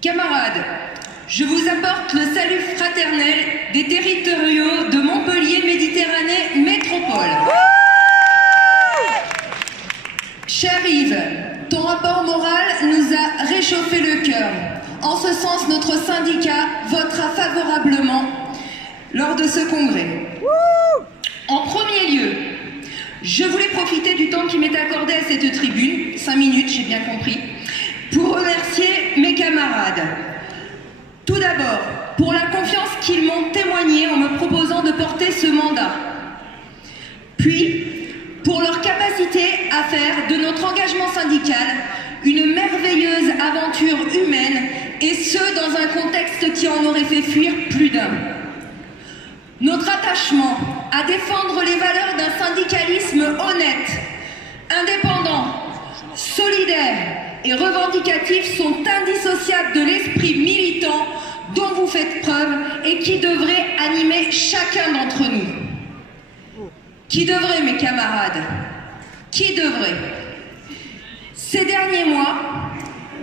Camarades, je vous apporte le salut fraternel des territoriaux de Montpellier Méditerranée Métropole. Cher Yves, ton rapport moral nous a réchauffé le cœur. En ce sens, notre syndicat votera favorablement lors de ce congrès. En premier lieu, je voulais profiter du temps qui m'est accordé à cette tribune, 5 minutes, j'ai bien compris, pour remercier mes camarades. Tout d'abord, pour la confiance qu'ils m'ont témoignée en me proposant de porter ce mandat. Puis, pour leur capacité à faire de notre engagement syndical une merveilleuse aventure humaine, et ce, dans un contexte qui en aurait fait fuir plus d'un. Notre attachement à défendre les valeurs d'un syndicalisme honnête, indépendant, solidaire et revendicatif sont indissociables de l'esprit militant dont vous faites preuve et qui devrait animer chacun d'entre nous. Qui devrait, mes camarades? Qui devrait? Ces derniers mois,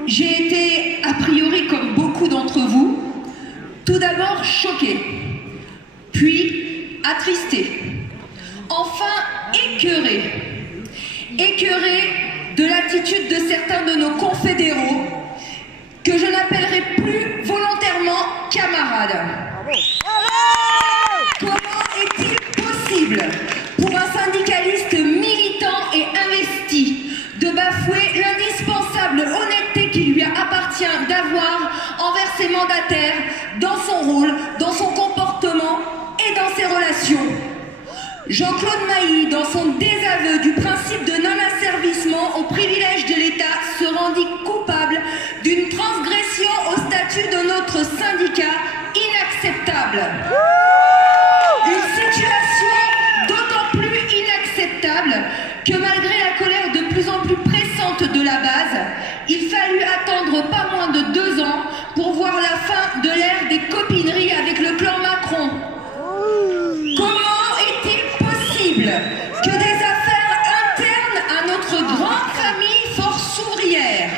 j'ai été, a priori comme beaucoup d'entre vous, tout d'abord choquée, puis attristé, enfin écœuré de l'attitude de certains de nos confédéraux que je n'appellerai plus volontairement camarades. Comment est-il possible pour un syndicaliste militant et investi de bafouer l'indispensable honnêteté qui lui appartient d'avoir envers ses mandataires dans son rôle, dans son comportement et dans ses relations? Jean-Claude Mailly, dans son désaveu du principe de non-asservissement aux privilèges de l'État, se rendit coupable d'une transgression au statut de notre syndicat inacceptable. Une situation d'autant plus inacceptable que malgré la colère de plus en plus pressante de la base, il fallut attendre pas moins de 2 ans pour voir la fin de l'ère des copineries avec le clan Macron. Comment est-il possible que des affaires internes à notre grande famille force ouvrière,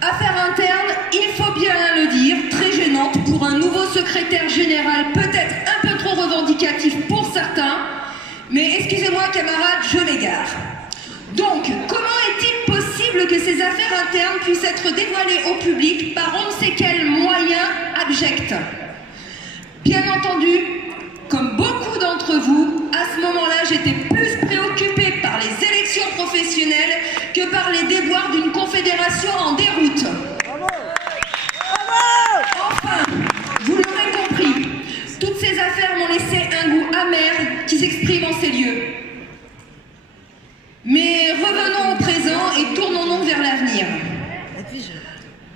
affaires internes, il faut bien le dire, très gênantes pour un nouveau secrétaire général, peut-être un peu trop revendicatif pour certains, mais excusez-moi camarades, je m'égare. Donc, comment est-il possible que ces affaires internes puissent être dévoilées au public par on ne sait quels moyens abjects? Bien entendu, comme beaucoup d'entre vous, à ce moment-là, j'étais plus préoccupée par les élections professionnelles que par les déboires d'une confédération en déroute. Enfin, vous l'aurez compris, toutes ces affaires m'ont laissé un goût amer qui s'exprime en ces lieux. Mais revenons au présent et tournons-nous vers l'avenir.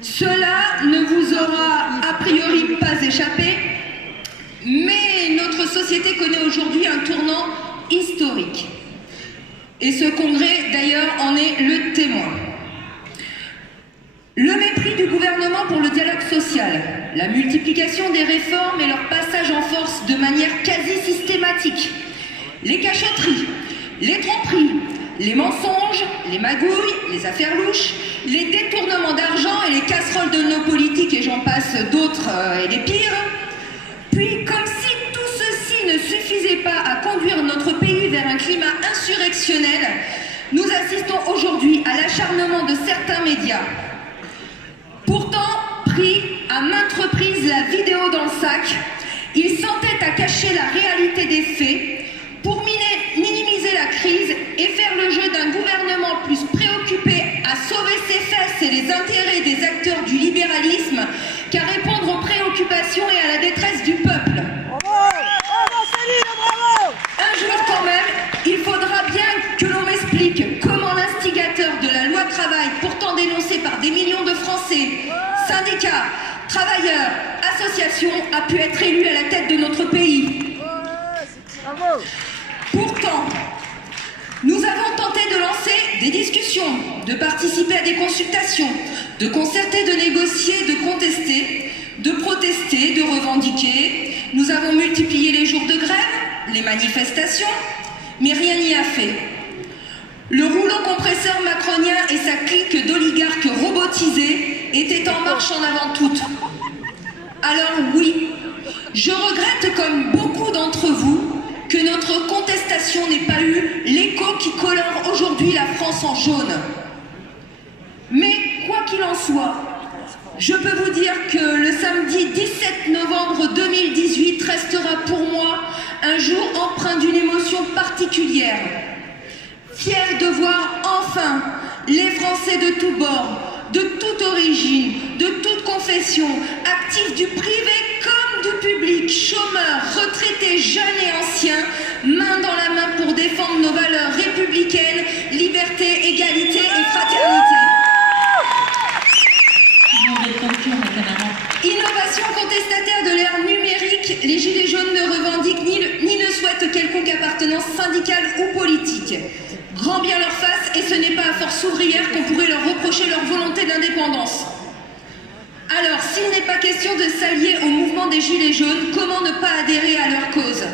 Cela ne vous aura a priori pas échappé, mais notre société connaît aujourd'hui un tournant historique. Et ce congrès, d'ailleurs, en est le témoin. Le mépris du gouvernement pour le dialogue social, la multiplication des réformes et leur passage en force de manière quasi systématique, les cachotteries, les tromperies, les mensonges, les magouilles, les affaires louches, les détournements d'argent et les casseroles de nos politiques et j'en passe d'autres et des pires. Puis, comme si tout ceci ne suffisait pas à conduire notre pays vers un climat insurrectionnel, nous assistons aujourd'hui à l'acharnement de certains médias. Pourtant, pris à maintes reprises la vidéo dans le sac, ils s'entêtent à cacher la réalité des faits pour minimiser la crise et faire le jeu d'un gouvernement plus préoccupé à sauver ses fesses et les intérêts des acteurs du libéralisme qu'à répondre aux préoccupations et à la détresse du peuple. Un jour quand même, il faudra bien que l'on m'explique comment l'instigateur de la loi travail, pourtant dénoncée par des millions de Français, syndicats, travailleurs, associations, a pu être élu à la tête de notre pays. Pourtant, nous avons tenté de lancer des discussions, de participer à des consultations, de concerter, de négocier, de contester, de protester, de revendiquer. Nous avons multiplié les jours de grève, les manifestations, mais rien n'y a fait. Le rouleau compresseur macronien et sa clique d'oligarques marche en avant toutes. Alors oui, je regrette comme beaucoup d'entre vous que notre contestation n'ait pas eu l'écho qui colore aujourd'hui la France en jaune. Mais quoi qu'il en soit, je peux vous dire que le samedi 17 novembre 2018 restera pour moi un jour empreint d'une émotion particulière. Fier de voir enfin les Français de tous bords, de toute origine, de toute confession, actifs du privé comme du public, chômeurs, retraités, jeunes et anciens, main dans la main pour défendre nos valeurs républicaines, liberté, égalité et fraternité. Innovation contestataire de l'ère numérique, les Gilets jaunes ne revendiquent ni ne souhaitent quelconque appartenance syndicale ou politique. Grand bien leur face, et ce n'est pas à force ouvrière qu'on pourrait leur reprocher leur volonté d'indépendance. Alors, s'il n'est pas question de s'allier au mouvement des Gilets jaunes, comment ne pas adhérer à leur cause?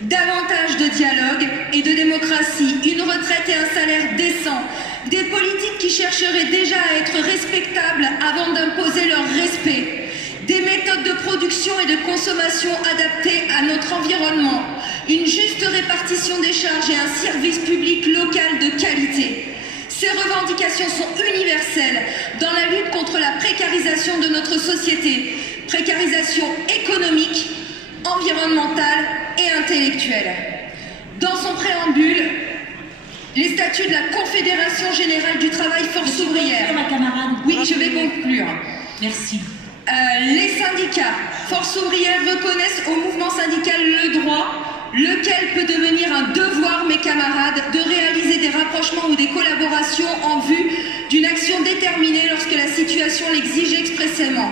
Davantage de dialogue et de démocratie, une retraite et un salaire décent, des politiques qui chercheraient déjà à être respectables avant d'imposer leur respect, des méthodes de production et de consommation adaptées à notre environnement, une juste répartition des charges et un service public local de qualité. Ces revendications sont universelles dans la lutte contre la précarisation de notre société, précarisation économique, environnementale et intellectuelle. Dans son préambule, les statuts de la Confédération Générale du Travail Force Ouvrière. Ma camarade. Oui, je vais conclure. Merci. Les syndicats Force Ouvrière reconnaissent au mouvement syndical le droit, lequel peut devenir un devoir, mes camarades, de réaliser des rapprochements ou des collaborations en vue d'une action déterminée lorsque la situation l'exige expressément.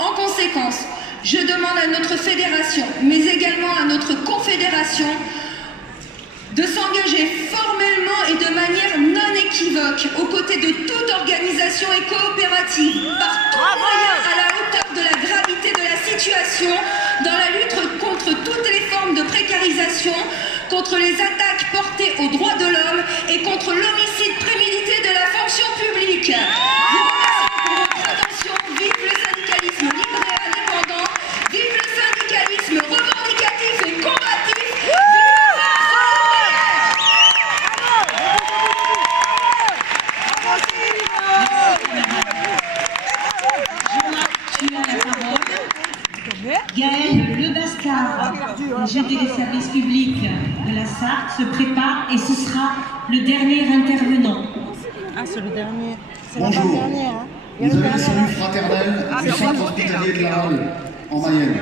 En conséquence, je demande à notre fédération, mais également à notre confédération, de s'engager formellement et de manière non équivoque aux côtés de toute organisation et coopérative, par tout moyen à la hauteur de la gravité de la situation, dans la lutte contre toutes les formes de précarisation, contre les attaques portées aux droits de l'homme et contre l'homicide prémédité de la fonction publique. Je vous remercie pour votre attention. Vive le syndicalisme libre et indépendant. Vive le syndicalisme revendicatif et combatif. Gaël Lebascard, GD des services publics de la Sarthe, se prépare et ce sera le dernier intervenant. Ah, c'est le dernier. C'est Bonjour. la dernière. Hein. Vous avez le salut fraternel du centre hospitalier de la Halle, en Mayenne.